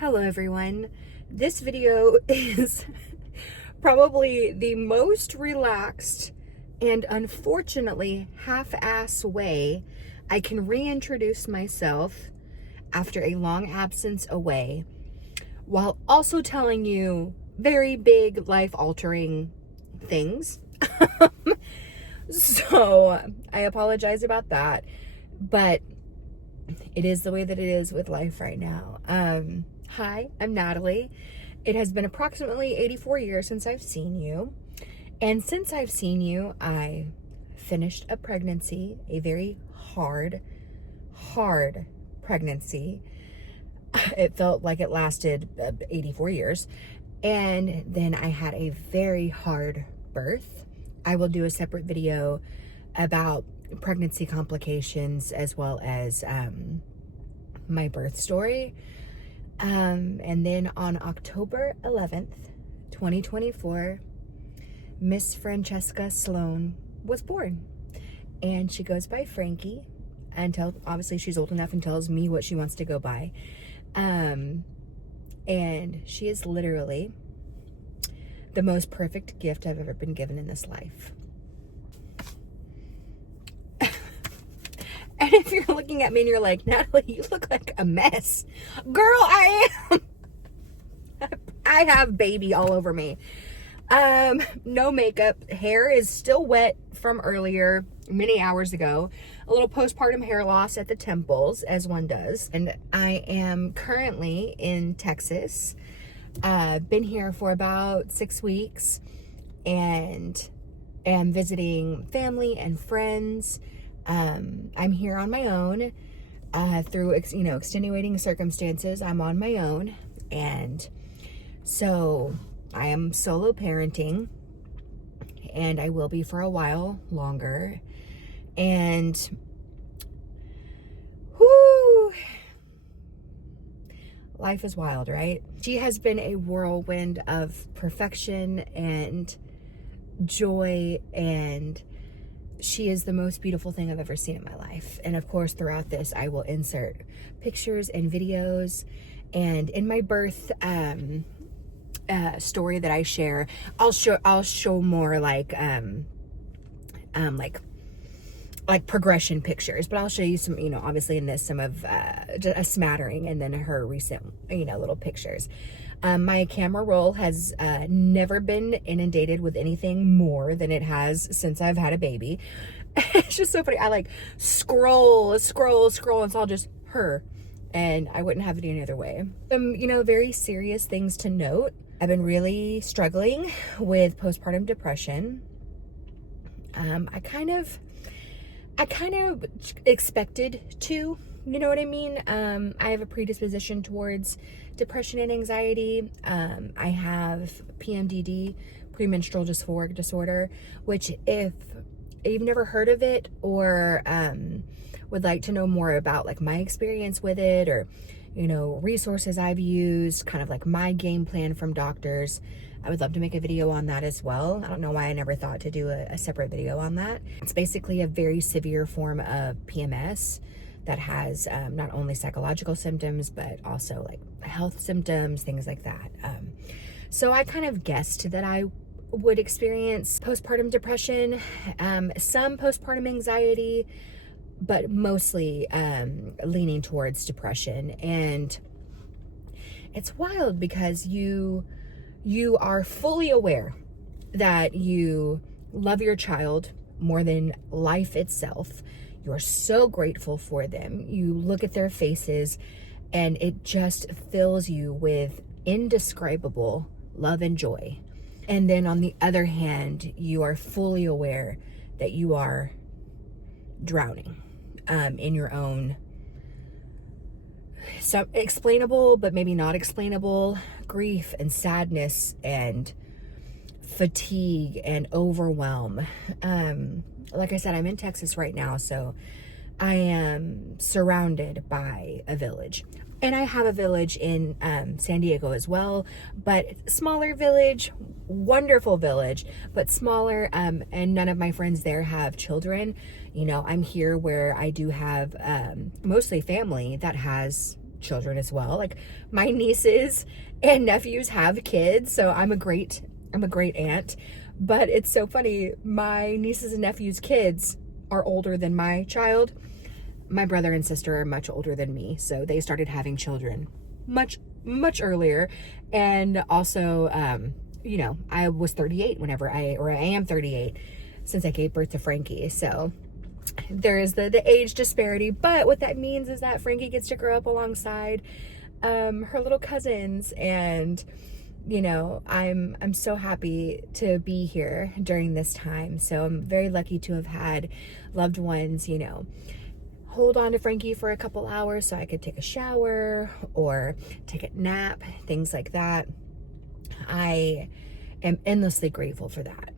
Hello everyone. This video is probably the most relaxed and unfortunately half-ass way I can reintroduce myself after a long absence away, while also telling you very big life-altering things. So I apologize about that, but it is the way that it is with life right now. Hi, I'm Natalie. It has been approximately 84 years since I've seen you. And since I've seen you, I finished a pregnancy, a very hard pregnancy. It felt like it lasted 84 years. And then I had a very hard birth. I will do a separate video about pregnancy complications as well as my birth story. And then on October 11th, 2024, Miss Francesca Sloan was born. And she goes by Frankie until, obviously, she's old enough and tells me what she wants to go by. And she is literally the most perfect gift I've ever been given in this life. And if you're looking at me and you're like, Natalie, you look like a mess. Girl, I am. I have baby all over me. No makeup. Hair is still wet from earlier, many hours ago. A little postpartum hair loss at the temples, as one does. And I am currently in Texas. Been here for about 6 weeks and am visiting family and friends. I'm here on my own, through, extenuating circumstances. I'm on my own. And so I am solo parenting, and I will be for a while longer. And whoo, life is wild, right? She has been a whirlwind of perfection and joy, and she is the most beautiful thing I've ever seen in my life. And of course, throughout this, I will insert pictures and videos. And in my birth story that I share, I'll show more like progression pictures. But I'll show you some, obviously in this, some of just a smattering, and then her recent, little pictures. My camera roll has never been inundated with anything more than it has since I've had a baby. It's just so funny. I like scroll, and it's all just her. And I wouldn't have it any other way. Very serious things to note. I've been really struggling with postpartum depression. I kind of expected to, you know what I mean? I have a predisposition towards depression and anxiety. I have PMDD, premenstrual dysphoric disorder, which if you've never heard of it or would like to know more about like my experience with it, or resources I've used, kind of like my game plan from doctors, I would love to make a video on that as well. I don't know why I never thought to do a separate video on that. It's basically a very severe form of PMS that has not only psychological symptoms, but also like health symptoms, things like that. So I kind of guessed that I would experience postpartum depression, some postpartum anxiety, but mostly leaning towards depression. And it's wild because you are fully aware that you love your child more than life itself. You're so grateful for them. You look at their faces and it just fills you with indescribable love and joy. And then on the other hand, you are fully aware that you are drowning in your own explainable, but maybe not explainable grief and sadness and fatigue and overwhelm. Like I said, I'm in Texas right now, so I am surrounded by a village. And I have a village in San Diego as well, but smaller village, wonderful village, but smaller, and none of my friends there have children. I'm here where I do have mostly family that has children as well. Like, my nieces and nephews have kids, so I'm a great aunt. But it's so funny, my nieces and nephews' kids are older than my child. My brother and sister are much older than me, so they started having children much earlier. And also, you know, I was 38 I am 38 since I gave birth to Frankie. So there is the age disparity, but what that means is that Frankie gets to grow up alongside her little cousins, and you know, I'm so happy to be here during this time. So I'm very lucky to have had loved ones, you know, hold on to Frankie for a couple hours so I could take a shower or take a nap, things like that. I am endlessly grateful for that.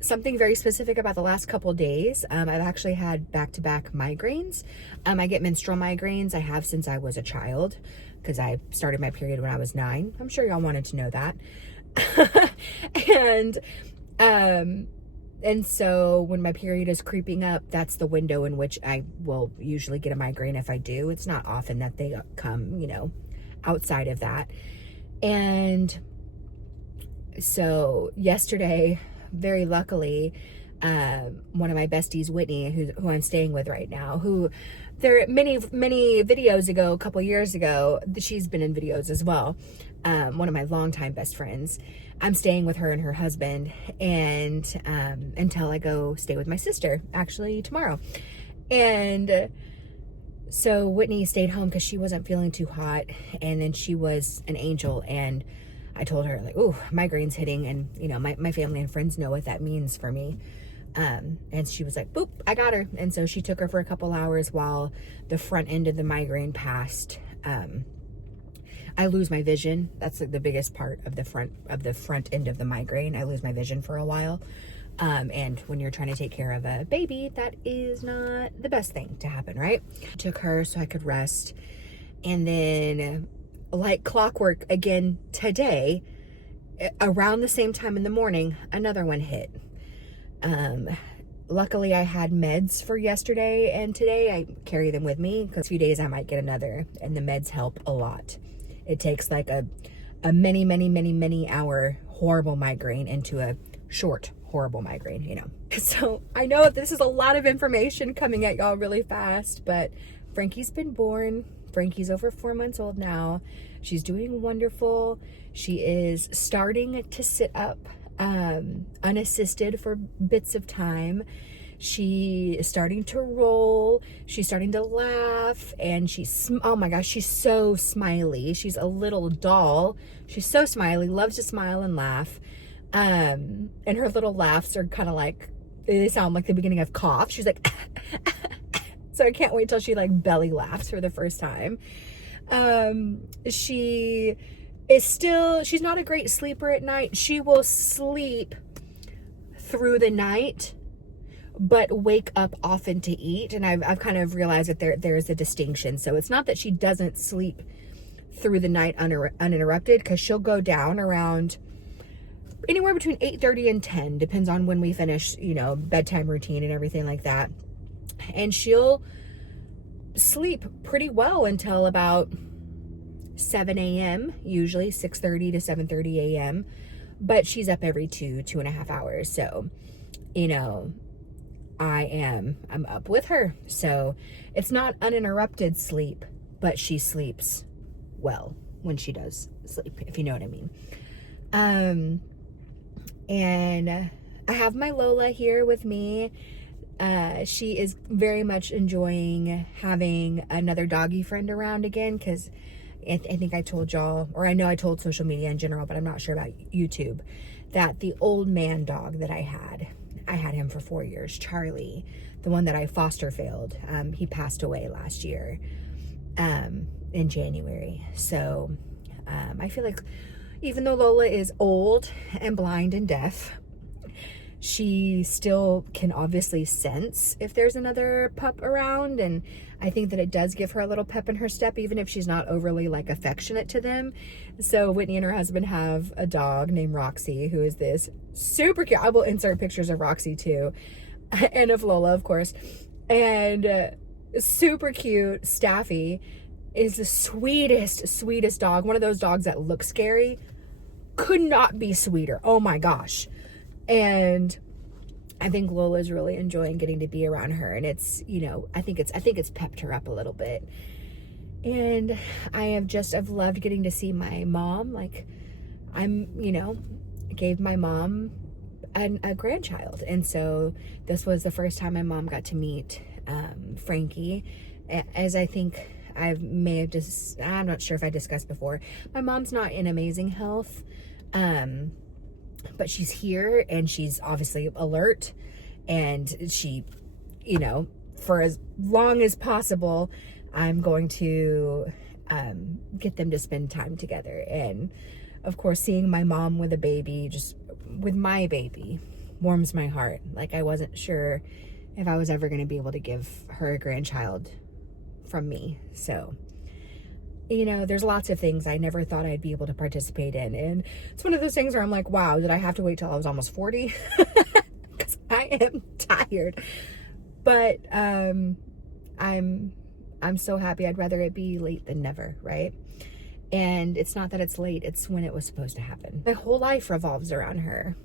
Something very specific about the last couple days, I've actually had back-to-back migraines. I get menstrual migraines. I have since I was a child, because I started my period when I was 9. I'm sure y'all wanted to know that. And so when my period is creeping up, that's the window in which I will usually get a migraine if I do. It's not often that they come, you know, outside of that. And so yesterday, very luckily, one of my besties, Whitney, who I'm staying with right now, who there many videos ago, a couple years ago, she's been in videos as well. One of my longtime best friends. I'm staying with her and her husband, and until I go stay with my sister, actually tomorrow. And so Whitney stayed home because she wasn't feeling too hot, and then she was an angel, and I told her, like, ooh, migraine's hitting, and you know, my family and friends know what that means for me. And she was like, boop, I got her. And so she took her for a couple hours while the front end of the migraine passed. I lose my vision. That's like the biggest part of the front end of the migraine. I lose my vision for a while. And when you're trying to take care of a baby, that is not the best thing to happen, right? Took her so I could rest. And then, like clockwork again today, around the same time in the morning, another one hit. Luckily I had meds for yesterday and today. I carry them with me because a few days I might get another, and the meds help a lot. It takes like a many hour horrible migraine into a short horrible migraine, you know. So I know this is a lot of information coming at y'all really fast, but Frankie's been born. Frankie's over 4 months old now. She's doing wonderful. She is starting to sit up unassisted for bits of time. She is starting to roll. She's starting to laugh, and oh my gosh, she's so smiley. She's a little doll. She's so smiley, loves to smile and laugh. And her little laughs are kind of like, they sound like the beginning of cough. She's like, so I can't wait till she like belly laughs for the first time. She's not a great sleeper at night. She will sleep through the night, but wake up often to eat. And I've kind of realized that there's a distinction. So it's not that she doesn't sleep through the night uninterrupted, because she'll go down around anywhere between 8:30 and 10, depends on when we finish, you know, bedtime routine and everything like that. And she'll sleep pretty well until about 7 a.m., usually 6:30 to 7:30 a.m. But she's up every 2.5 hours. So, you know, I'm up with her. So it's not uninterrupted sleep, but she sleeps well when she does sleep, if you know what I mean. And I have my Lola here with me. She is very much enjoying having another doggy friend around again, because I think I told y'all, or I know I told social media in general, but I'm not sure about YouTube, that the old man dog that I had him for 4 years, Charlie, the one that I foster failed. He passed away last year in January. So I feel like even though Lola is old and blind and deaf, she still can obviously sense if there's another pup around, and I think that it does give her a little pep in her step, even if she's not overly like affectionate to them. So Whitney and her husband have a dog named Roxy, who is this super cute. I will insert pictures of Roxy too, and of Lola, of course, and super cute Staffy. is the sweetest dog. One of those dogs that look scary. Could not be sweeter. Oh my gosh. And I think Lola's really enjoying getting to be around her, and it's, you know, I think it's pepped her up a little bit. And I've loved getting to see my mom. Like, gave my mom a grandchild, and so this was the first time my mom got to meet Frankie. As I think I'm not sure if I discussed before, my mom's not in amazing health, but she's here, and she's obviously alert, and she, you know, for as long as possible, I'm going to get them to spend time together. And of course, seeing my mom with a baby, just with my baby, warms my heart. Like, I wasn't sure if I was ever going to be able to give her a grandchild from me. So, you know, there's lots of things I never thought I'd be able to participate in. And it's one of those things where I'm like, wow, did I have to wait till I was almost 40? Because I am tired. But I'm so happy. I'd rather it be late than never, right? And it's not that it's late, it's when it was supposed to happen. My whole life revolves around her.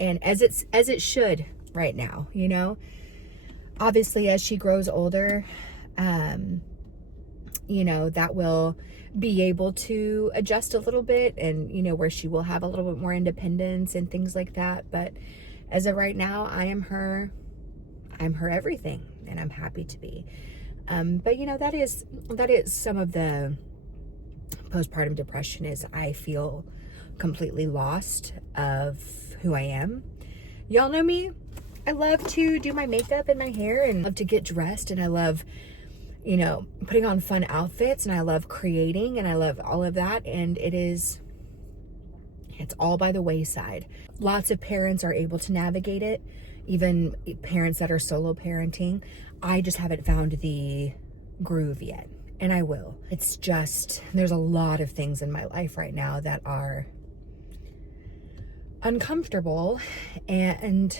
And as it should right now, you know? Obviously, as she grows older, you know, that will be able to adjust a little bit, and, you know, where she will have a little bit more independence and things like that. But as of right now, I'm her everything, and I'm happy to be. But, you know, that is some of the postpartum depression, is I feel completely lost of who I am. Y'all know me. I love to do my makeup and my hair, and love to get dressed, and I love, you know, putting on fun outfits, and I love creating, and I love all of that. And it's all by the wayside. Lots of parents are able to navigate it, even parents that are solo parenting. I just haven't found the groove yet, and I will. It's just, there's a lot of things in my life right now that are uncomfortable, and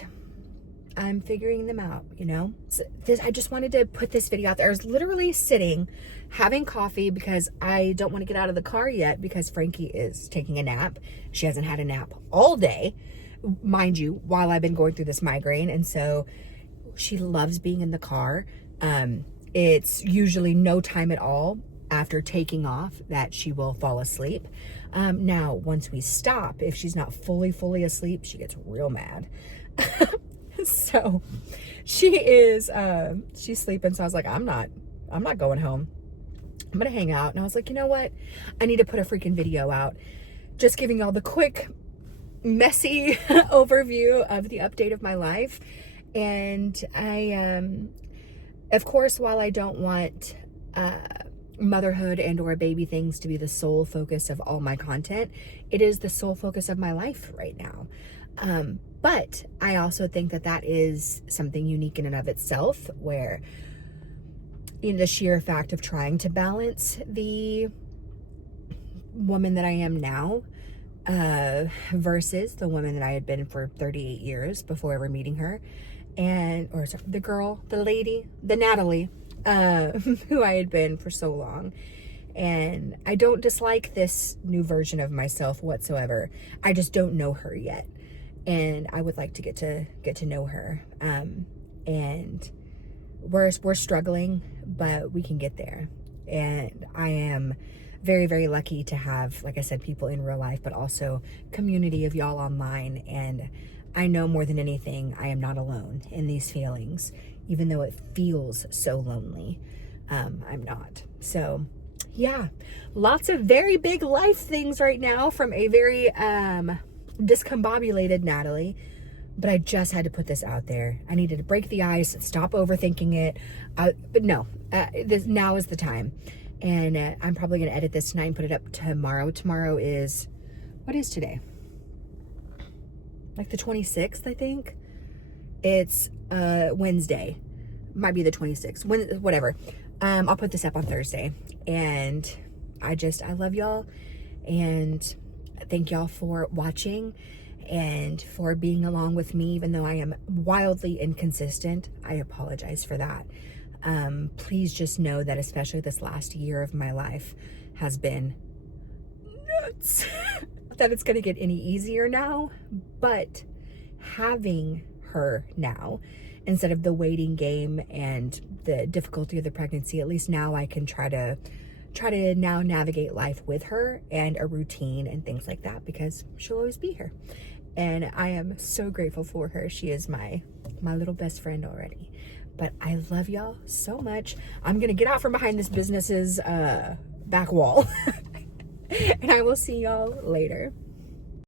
I'm figuring them out, you know? So I just wanted to put this video out there. I was literally sitting, having coffee, because I don't want to get out of the car yet, because Frankie is taking a nap. She hasn't had a nap all day, mind you, while I've been going through this migraine. And so she loves being in the car. It's usually no time at all after taking off that she will fall asleep. Now, once we stop, if she's not fully asleep, she gets real mad. So she's sleeping. So I was like, I'm not going home. I'm going to hang out. And I was like, you know what? I need to put a freaking video out, just giving y'all the quick, messy overview of the update of my life. And of course, while I don't want, motherhood and or baby things to be the sole focus of all my content, it is the sole focus of my life right now. But I also think that is something unique in and of itself, where, in the sheer fact of trying to balance the woman that I am now, versus the woman that I had been for 38 years before ever meeting her, the Natalie, who I had been for so long. And I don't dislike this new version of myself whatsoever. I just don't know her yet. And I would like to get to know her. And we're struggling, but we can get there. And I am very, very lucky to have, like I said, people in real life, but also community of y'all online. And I know more than anything, I am not alone in these feelings, even though it feels so lonely. I'm not. So yeah, lots of very big life things right now from a very, discombobulated Natalie, but I just had to put this out there. I needed to break the ice, stop overthinking it. But no, now is the time. And I'm probably going to edit this tonight and put it up tomorrow. Tomorrow is, what is today? Like the 26th, I think. It's Wednesday. Might be the 26th. Whatever. I'll put this up on Thursday. And I love y'all. And thank y'all for watching and for being along with me, even though I am wildly inconsistent. I apologize for that. Please just know that especially this last year of my life has been nuts. That it's going to get any easier now, but having her now, instead of the waiting game and the difficulty of the pregnancy, at least now I can try to now navigate life with her and a routine and things like that, because she'll always be here. And I am so grateful for her. She is my little best friend already. But I love y'all so much. I'm going to get out from behind this business's back wall. And I will see y'all later.